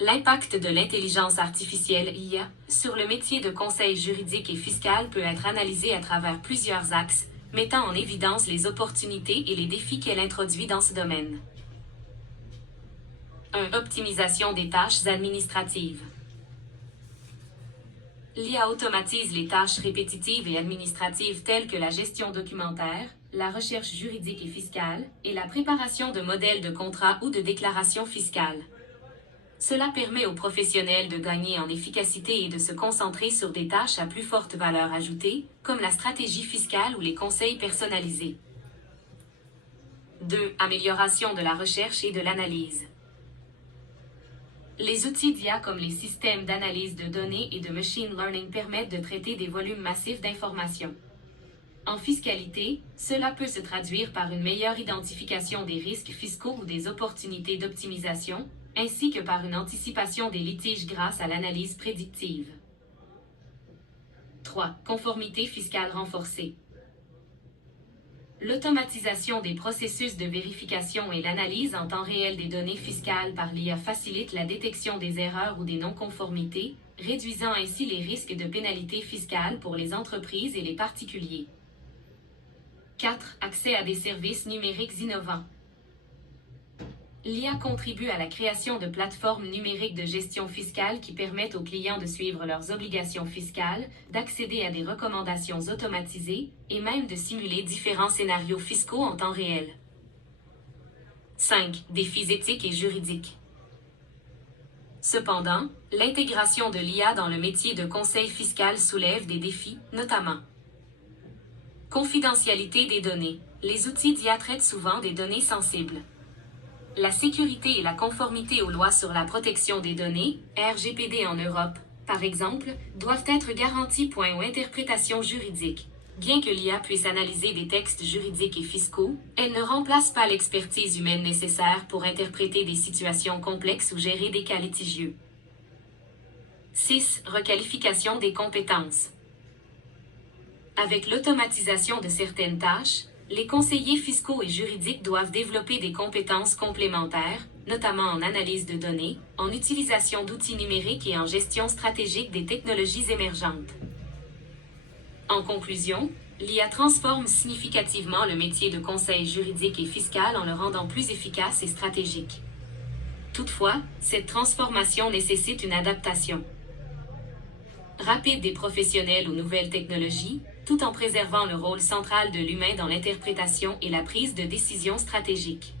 L'impact de l'intelligence artificielle IA sur le métier de conseil juridique et fiscal peut être analysé à travers plusieurs axes, mettant en évidence les opportunités et les défis qu'elle introduit dans ce domaine. 1. Optimisation des tâches administratives. L'IA automatise les tâches répétitives et administratives telles que la gestion documentaire, la recherche juridique et fiscale, et la préparation de modèles de contrats ou de déclarations fiscales. Cela permet aux professionnels de gagner en efficacité et de se concentrer sur des tâches à plus forte valeur ajoutée, comme la stratégie fiscale ou les conseils personnalisés. 2. Amélioration de la recherche et de l'analyse. Les outils d'IA comme les systèmes d'analyse de données et de machine learning permettent de traiter des volumes massifs d'informations. En fiscalité, cela peut se traduire par une meilleure identification des risques fiscaux ou des opportunités d'optimisation, ainsi que par une anticipation des litiges grâce à l'analyse prédictive. 3. Conformité fiscale renforcée. L'automatisation des processus de vérification et l'analyse en temps réel des données fiscales par l'IA facilite la détection des erreurs ou des non-conformités, réduisant ainsi les risques de pénalités fiscales pour les entreprises et les particuliers. 4. Accès à des services numériques innovants. L'IA contribue à la création de plateformes numériques de gestion fiscale qui permettent aux clients de suivre leurs obligations fiscales, d'accéder à des recommandations automatisées et même de simuler différents scénarios fiscaux en temps réel. 5. Défis éthiques et juridiques. Cependant, l'intégration de l'IA dans le métier de conseil fiscal soulève des défis, notamment confidentialité des données. Les outils d'IA traitent souvent des données sensibles. La sécurité et la conformité aux lois sur la protection des données, RGPD en Europe, par exemple, doivent être garanties. Ou interprétation juridique. Bien que l'IA puisse analyser des textes juridiques et fiscaux, elle ne remplace pas l'expertise humaine nécessaire pour interpréter des situations complexes ou gérer des cas litigieux. 6. Requalification des compétences. Avec l'automatisation de certaines tâches, les conseillers fiscaux et juridiques doivent développer des compétences complémentaires, notamment en analyse de données, en utilisation d'outils numériques et en gestion stratégique des technologies émergentes. En conclusion, l'IA transforme significativement le métier de conseil juridique et fiscal en le rendant plus efficace et stratégique. Toutefois, cette transformation nécessite une adaptation rapide des professionnels aux nouvelles technologies, tout en préservant le rôle central de l'humain dans l'interprétation et la prise de décisions stratégiques.